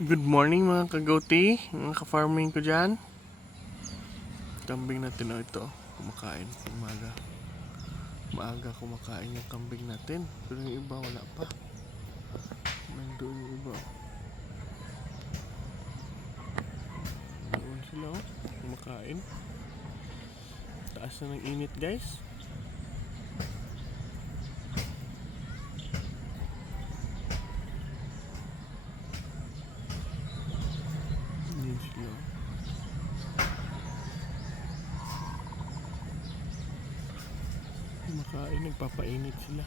Good morning mga kagauti, mga ka-farming ko dyan. Kambing natin ito, kumakain umaga. Maaga kumakain yung kambing natin, pero yung iba wala pa. Nandoon yung iba. Doon sila kumakain. Taas na ng init guys. Doon sila. Kumakain, nagpapainit sila.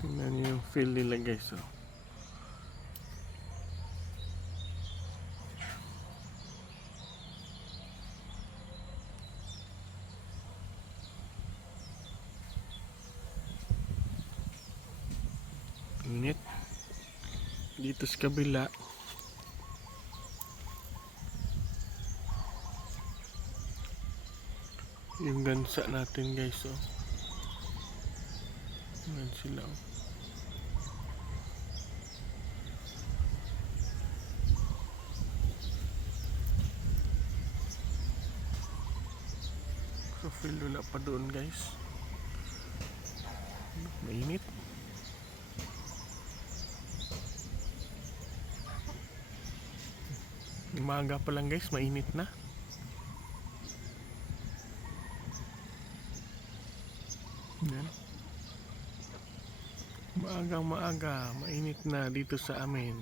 Tingnan niyo yung feel nila guys. Init. Dito sa kabila. Yung gansa natin guys. Yan sila. So feel wala pa doon guys. Mainit. Umaga pa lang guys, mainit na. Yan. Maaga, mainit na dito sa amin.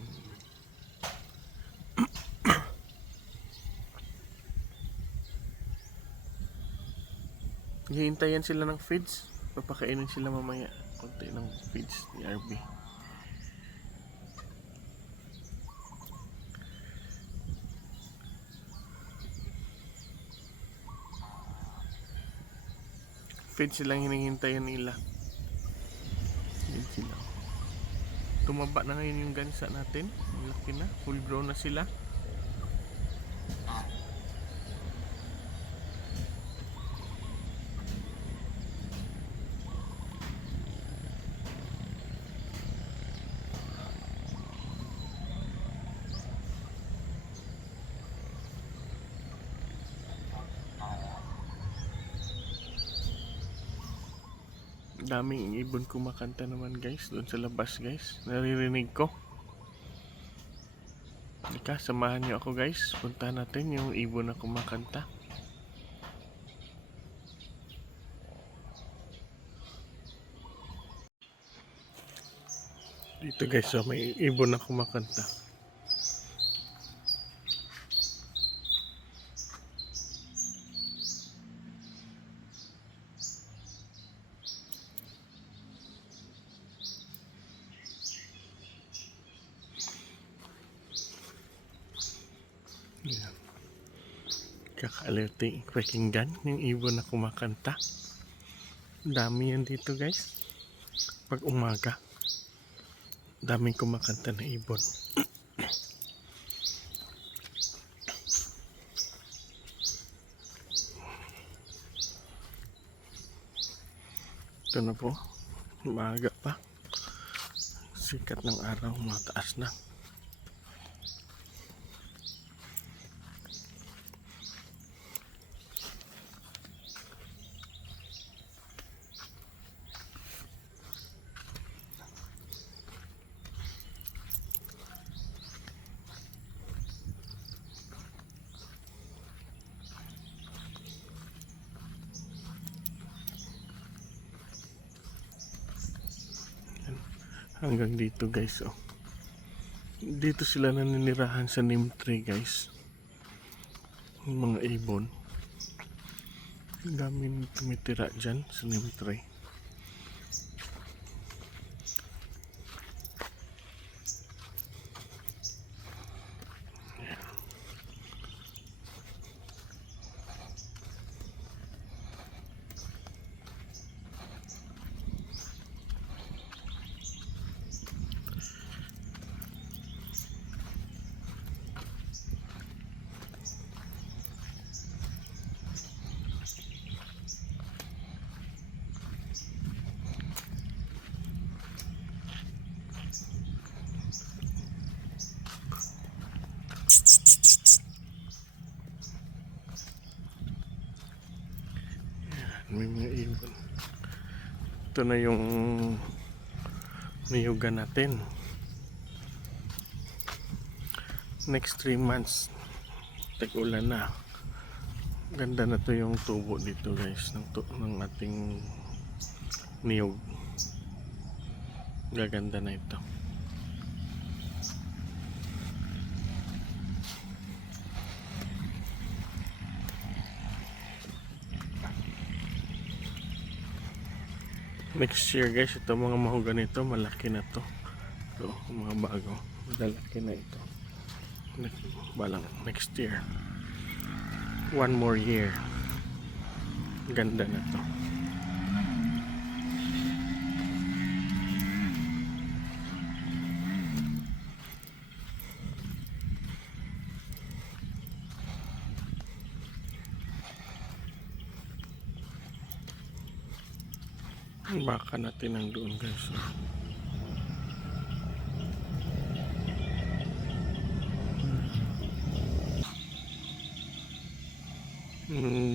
Hihintayin sila ng feeds. Papakainin sila mamaya. Konti ng feeds ni RB. Feeds silang hinihintayin nila. Yan sila. Tumaba na ngayon yung gansa natin. Malaki na. Full grown na sila. Daming ibon kumakanta naman guys doon sa labas guys. Naririnig ko. Ika, samahan nyo ako guys. Punta natin yung ibon na kumakanta. Dito guys, may ibon na kumakanta. Yan. Kakaalerting pakinggan yung ibon na kumakanta. Dami yan dito guys. Pag umaga, daming kumakanta na ibon. Ito na po, umaga pa. Sikat ng araw, mataas na. Hanggang dito guys, dito sila naninirahan sa neem tree guys. Yung mga ibon, ang daming tumitira dyan sa neem tree. ito na yung niyugan natin. Next 3 months tag-ulan na. Ganda na to yung tubo dito guys ng ating niyog. Gaganda na ito. Next year guys, ito mga mahogany ito, malaki na to. Ito, mga bago, malalaki na ito. Balang next year. 1 more year. Ganda na to. Baka natin ang doon guys.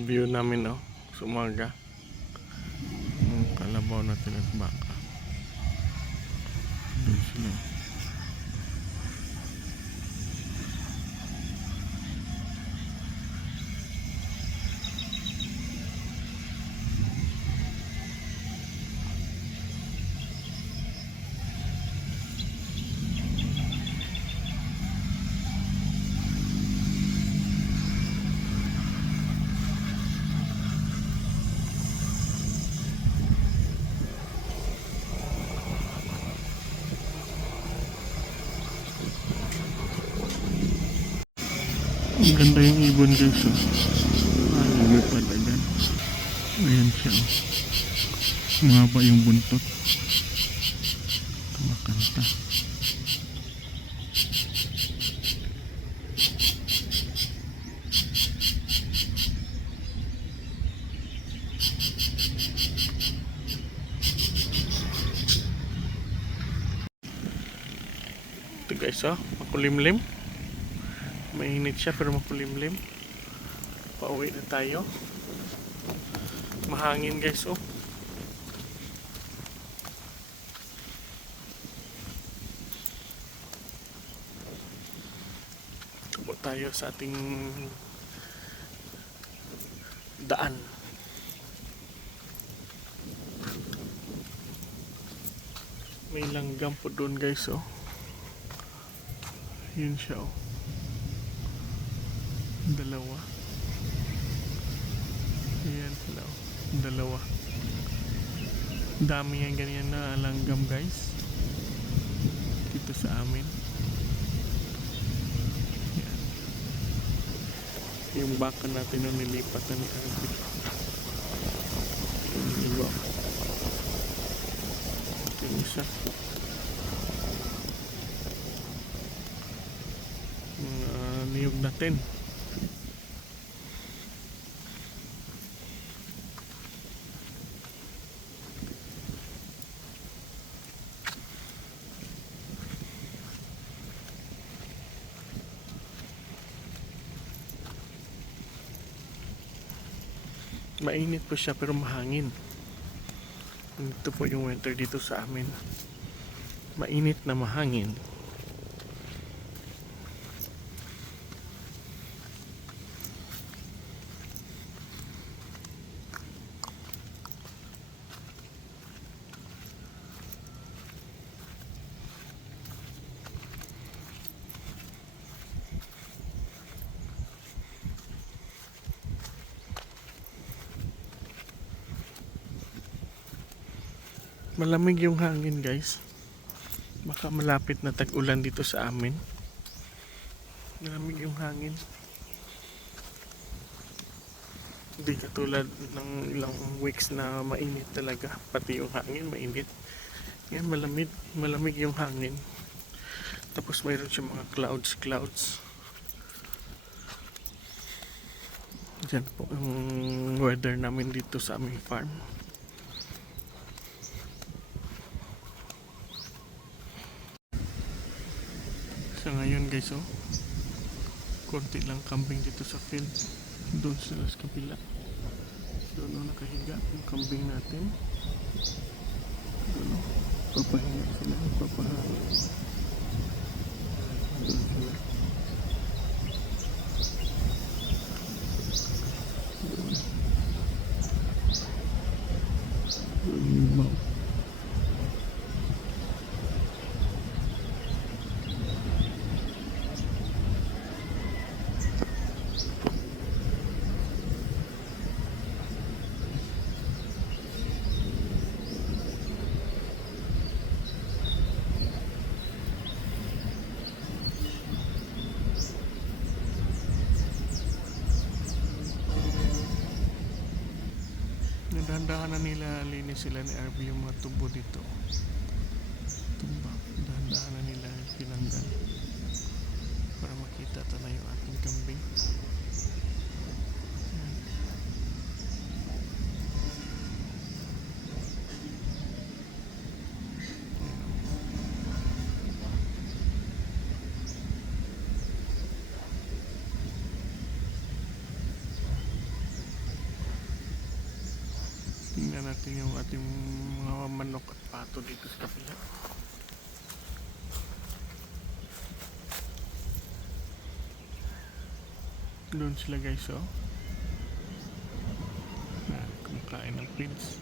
View namin sa umaga. Kalabaw natin at baka. Doon sila. Ang ganda yung ibon guys. Lumipad agad. Ayan siya. Mahaba yung buntot. Kumakanta. Ito guys makulimlim. Mainit siya pero makulimlim. Pauwi na tayo. Mahangin guys Tubo tayo sa ating daan. May langgam po doon guys Yun siya Dalawa. Ayan sila dalawa. Dami yan ganyan na langgam guys dito sa amin. Ayan. Yung baka natin nilipat na ni Arby. Diba? Ito yung isa. Niyog natin. Mainit po siya pero mahangin. Ito po yung winter dito sa amin. Mainit na mahangin. Malamig yung hangin guys. Baka malapit na tag-ulan dito sa amin. Malamig yung hangin. Hindi katulad ng ilang weeks na mainit talaga. Pati yung hangin mainit. Yan malamig yung hangin. Tapos mayroon siya mga clouds. Diyan po ang weather namin dito sa aming farm. Sa ngayon guys konti lang kambing dito sa field. Doon sila sa kabila. Doon nakahiga yung kambing natin. Papahinga sila, papahinga. Doon sila. Limaw. Dahan-dahan na nila linis sila ni RB yung mga tubo dito. Tumba. Dahan-dahan na nila pinanggal para makita ta na yung ating kambing. Ayan. Tingnan natin yung ating mga manok at pato dito sa kapila. Doon sila guys, oh. Kumakain ng feeds.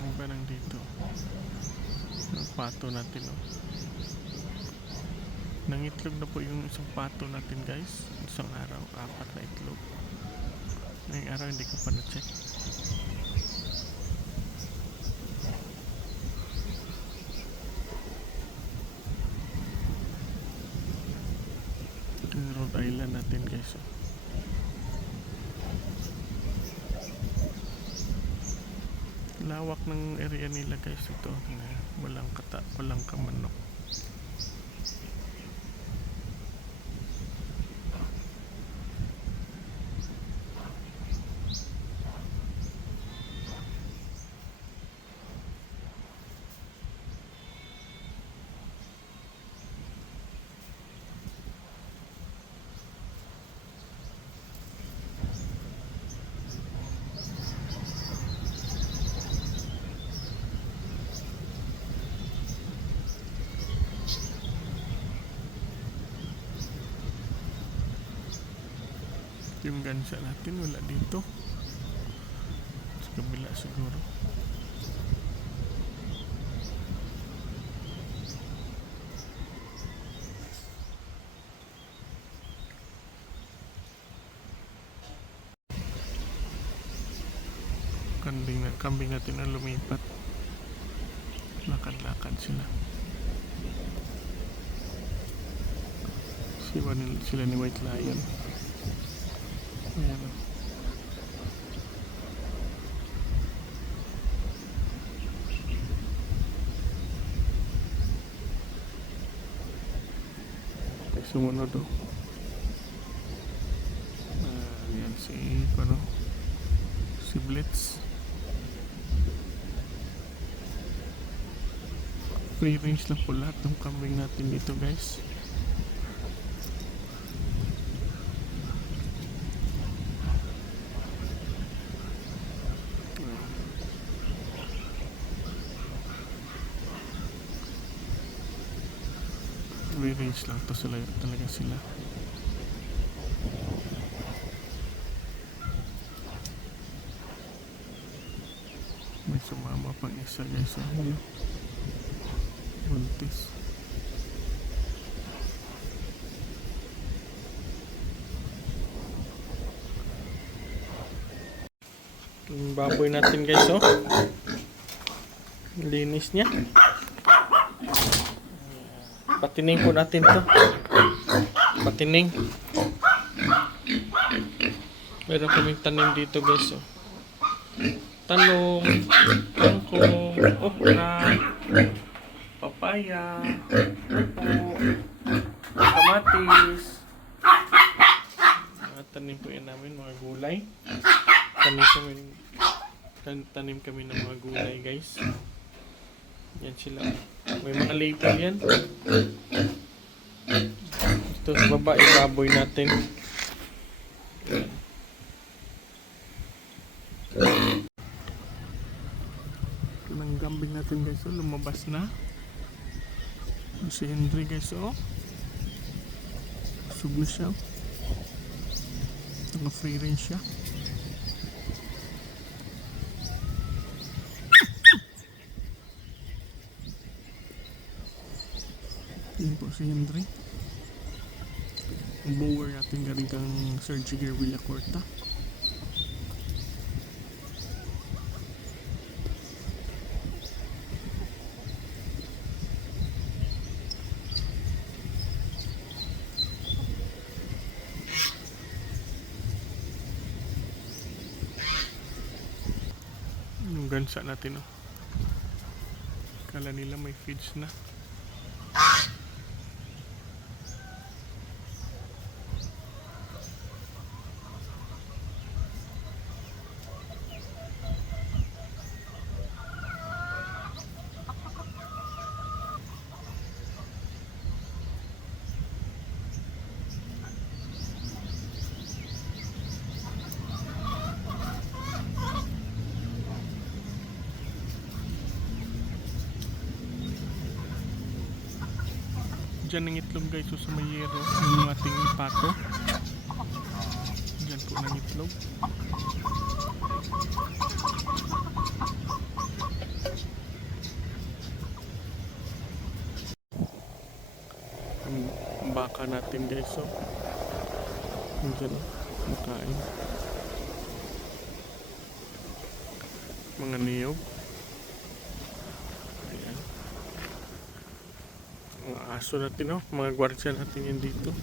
Ang parang dito. Ang pato natin, oh. Nangitlog na po yung isang pato natin guys. Isang araw, 4 na itlog. Ngayong araw hindi ko pa na-check. Yung Rhode Island natin guys, oh. Lawak ng area nila guys ito. Walang kamanok. Yung gansa natin wala dito sa kabila siguro. Kambing natin ang lumipat, lakad-lakad sila. Sila ni White Lion. Ayan. Sumunod, oh. Ayan si Blitz. Free range lang po lahat ng kambing natin dito guys. Free range lang to talaga sila. May sumama pang isa guys, oh. Buntis. Yung baboy natin guys, oh. Linis niya. Patining po natin to. Patining. Meron kaming tanim dito guys, oh. Talong, kangkong, okra, papaya, upo, kamatis. Tanim po yan namin, mga gulay. Tanim kami ng mga gulay guys. Yan sila. May mga label yan. Ito sa baba, ibaboy natin. Yan. natin guys, oh, lumabas na. Si Henry guys, oh. Busog na siya. Naka-free range siya. Yun po si Henry. Ang bower natin galing kang Sir Jigger Villacorta. Yung gansa natin, oh. Kala nila may feeds na. Diyan ang itlog guys, so sa mayero yung ating pato. Diyan po ng itlog. Ang baka natin guys, so diyan makain. Mga niyog. Ayan. Mga aso natin, oh. Mga gwardiya natin yan dito.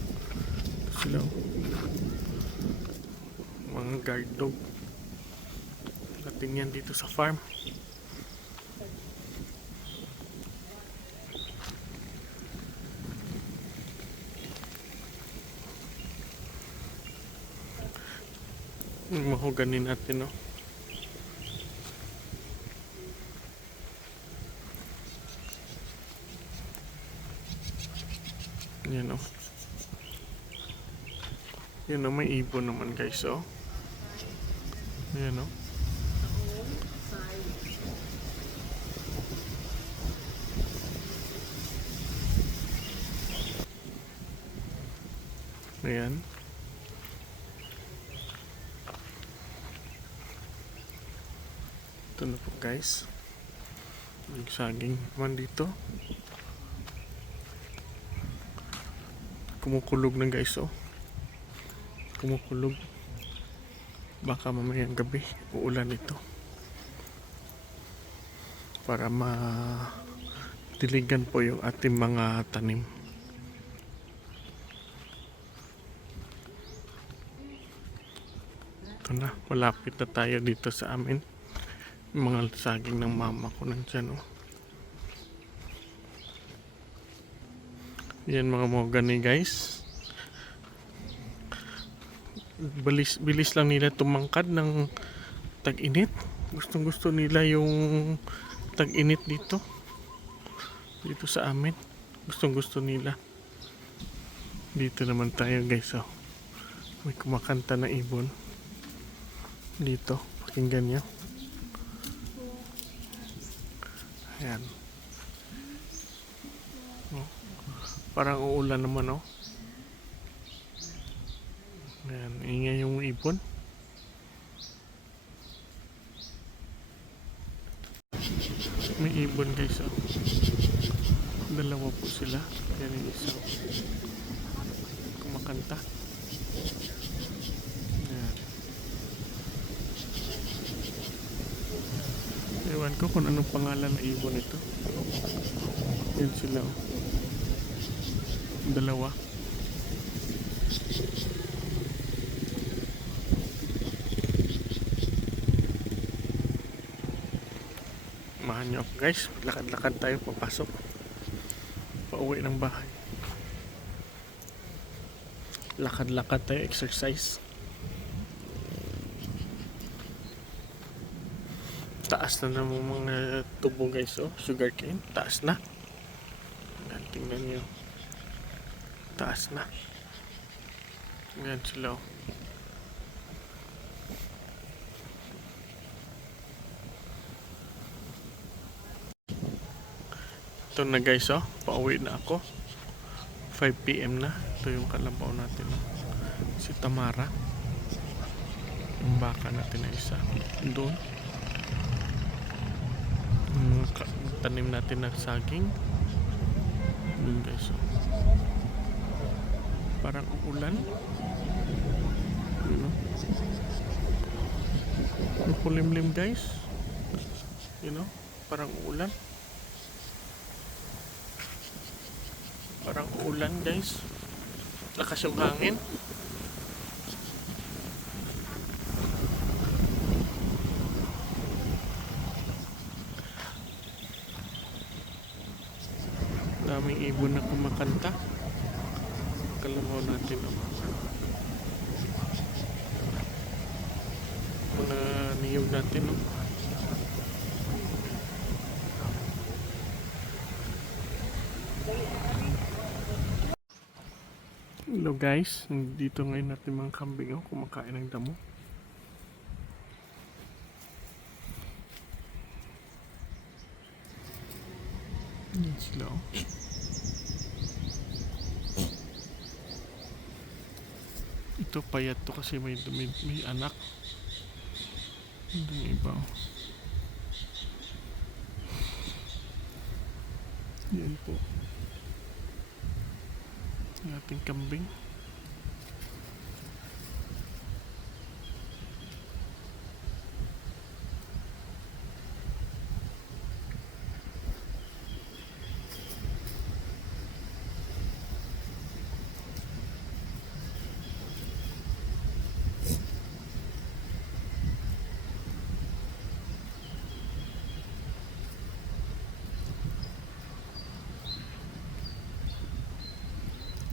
Sila, oh. Mga guard dog natin yan dito sa farm. Yung mahogani natin, oh. Yan, oh. Yan, oh, may ibon naman guys, oh. Yan, oh. Ayan. Ito na po guys. Yung saging naman dito. Kumukulog na guys, oh. Kumukulog. Baka mamayang gabi uulan ito. Para madiligan po yung ating mga tanim. Ito na, malapit na tayo dito sa amin. Yung mga saging ng mama ko nandyan, oh. Yan mga mahogani guys. Bilis lang nila tumangkad ng tag-init. Gustong gusto nila yung tag-init dito. Dito sa amin. Gustong gusto nila. Dito naman tayo guys, oh. May kumakanta na ibon. Dito. Pakinggan nyo. Ayan. Oh. Parang uulan naman, oh. Ayan, ingay yung ibon. May ibon guys, oh. Dalawa po sila. Yan yung isa, oh. Kumakanta. Ayan. Ewan ko kung anong pangalan ng ibon ito. Yan sila, oh. Dalawa. Samahan nyo ako guys. Lakad-lakad tayo papasok. Pauwi ng bahay. Lakad-lakad tayo, exercise. Taas na naman mga tubo guys, oh. Sugarcane. Taas na. Tingnan nyo. Taas na. Ayan sila, oh. Ito na guys, oh. Pauwi na ako. 5 PM na. Ito yung kalabaw natin, oh. Si Tamara. Yung baka natin na isa. Doon. Tanim natin ng saging. Doon guys, oh. Parang uulan. Ano? Ang kulimlim guys. You know? Parang uulan. Parang ulan guys. Lakas yung hangin. Daming ibon na kumakanta. Kalabaw natin, oh. Mga niyog natin, oh. Hello guys, dito ngayon natin mga kambing, oh, kumakain ng damo. Yan sila, oh. Ito payat to kasi may anak. Yung iba, oh. Yan po yung ating kambing.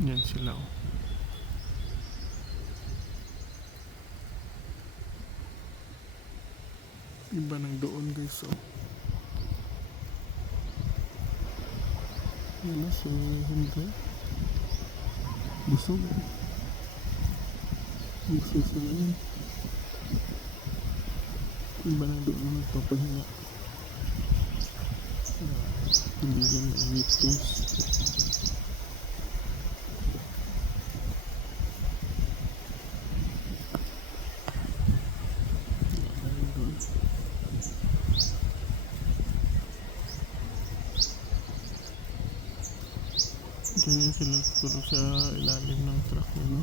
Yan sila, oh. Iba nang doon guys, oh. Yan na, so hindi busog. Busog sila yan. Iba nang doon na nagpapahinga. Hindi yan mainit guys. Kaya sila siguro sa ilalim ng truck niya, no?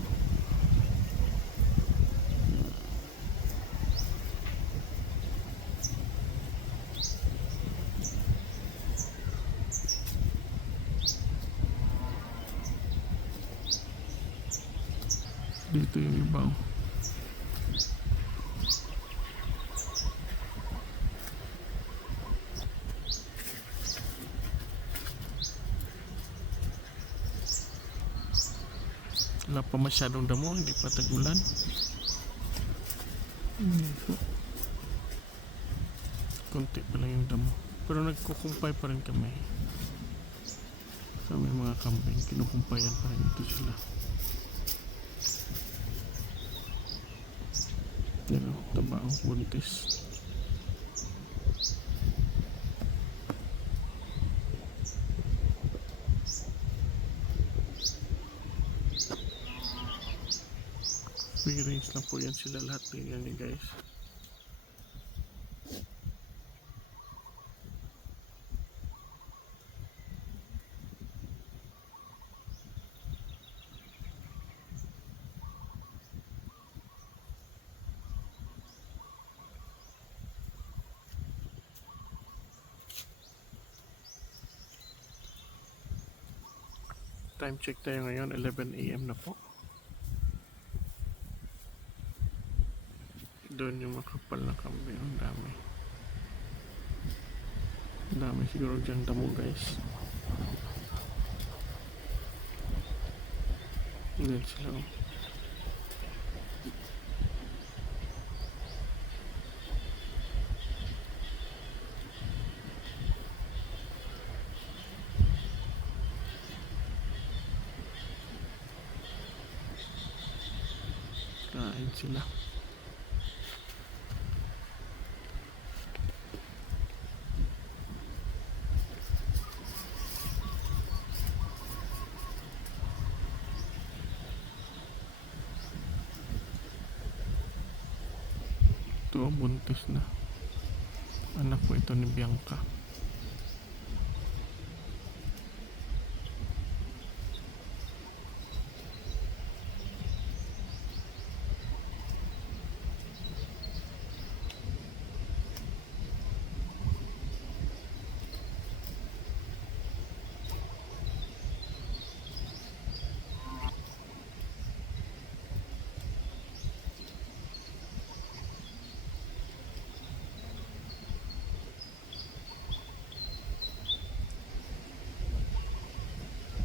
Dito yung iba, oh. Wala pa masyadong damo, hindi pa tag-ulan. Konti pa lang yung damo, pero nagkukumpay pa rin kami sa mga kambing. Kinukumpayan pa rin ito sila. Pero taba ang buntis. Free range lang po yan sila lahat. Tingnan niyo guys. Time check tayo ngayon, 11 AM na po. Doon yung makapal na kambing. Ang dami. Ang dami siguro dyan damo guys. Yan sila, oh. Kain sila. Ito, buntis na. Anak ko ito ni Bianca.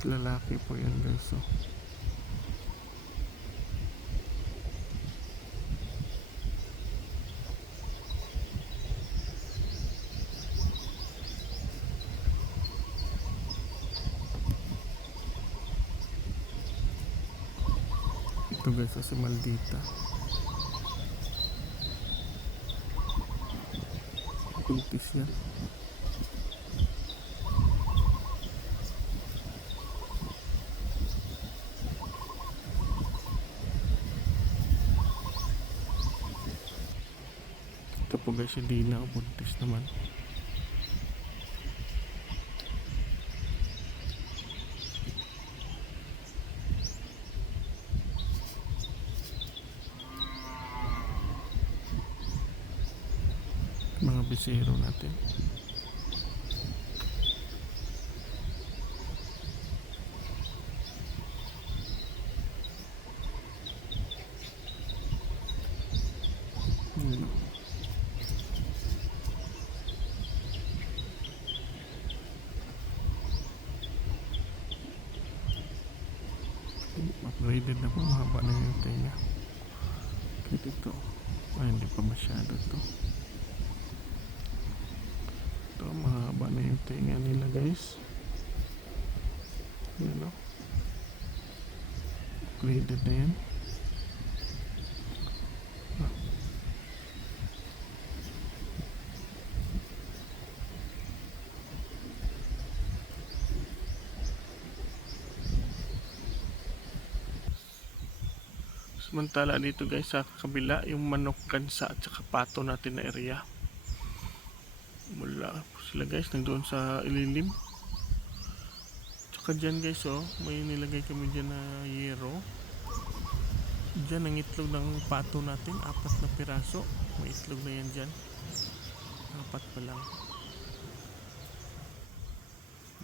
Lalaki po yan guys. So, ito guys, si Maldita. Buntis yan. Ito po guys, si Dina, buntis naman. Mga bisero natin. Upgraded na po, mahaba na yung tenga. Kaya ito, ay hindi pa masyado to. Ito, mahaba na yung tenga nila guys. Yan o. Upgraded na yan. Samantala dito guys sa kabila, yung manok kansa at saka pato natin na area. Wala po sila guys, nandoon sa ililim. Tsaka dyan guys oh, may nilagay kami dyan na yero. Dyan ang itlog ng pato natin, 4 na piraso. May itlog na yan dyan. 4 pa lang.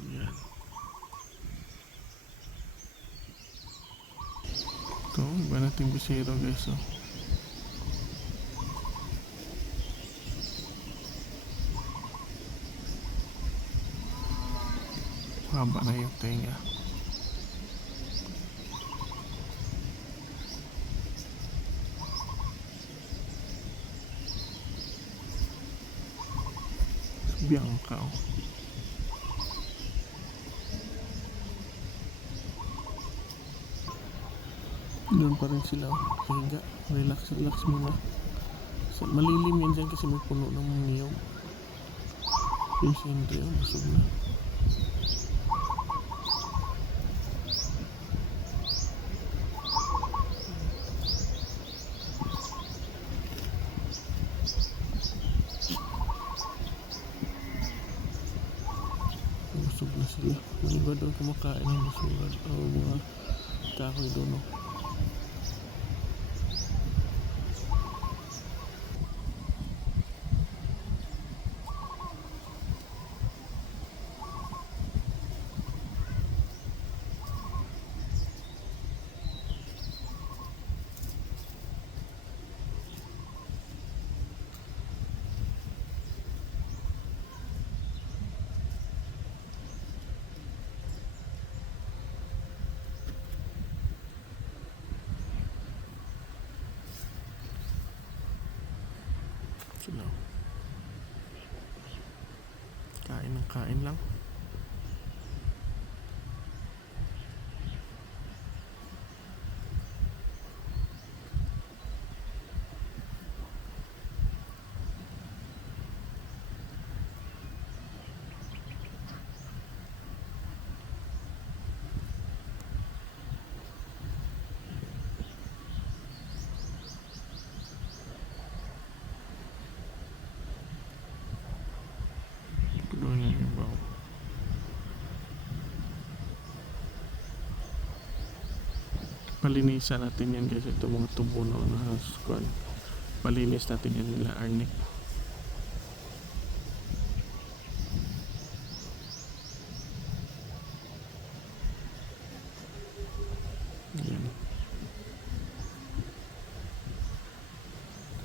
Yan. Ito, iba natin bisero guys oh. Haba na yung tenga. Bianca oh. Doon pa rin sila oh. Higa, relax muna. So, malilim yan dyan kasi may puno ng niyog. Yung siyempre oh, busog na. Busog na sila. May iba doon kumakain ng basura o mga kahoy doon oh. Sila kain ng kain lang. Palinisan natin yan guys. Ito mga tubo na squad. Palinis natin yan nila Arnick. Yan.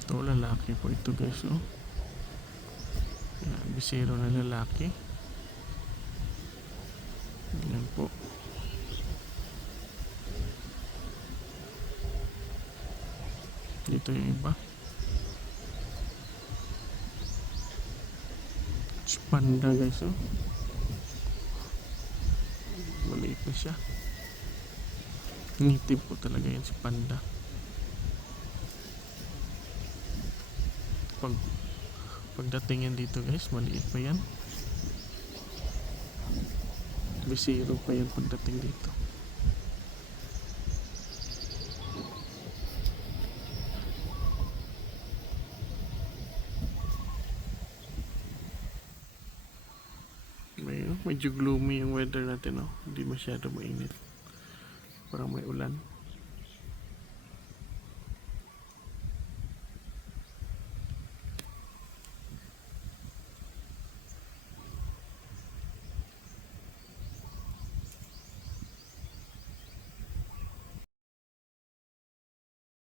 Ito lalaki po ito guys. Oh. Yan, bisero na lalaki. Yan po. Dito yung iba. Panda guys. Oh. Maliit na siya. Native po talaga yan si panda. Pagdating yan dito guys, maliit pa yan. Bisiro pa yan pagdating dito. Medyo gloomy yung weather natin, oh. Hindi masyado mainit. Parang may ulan.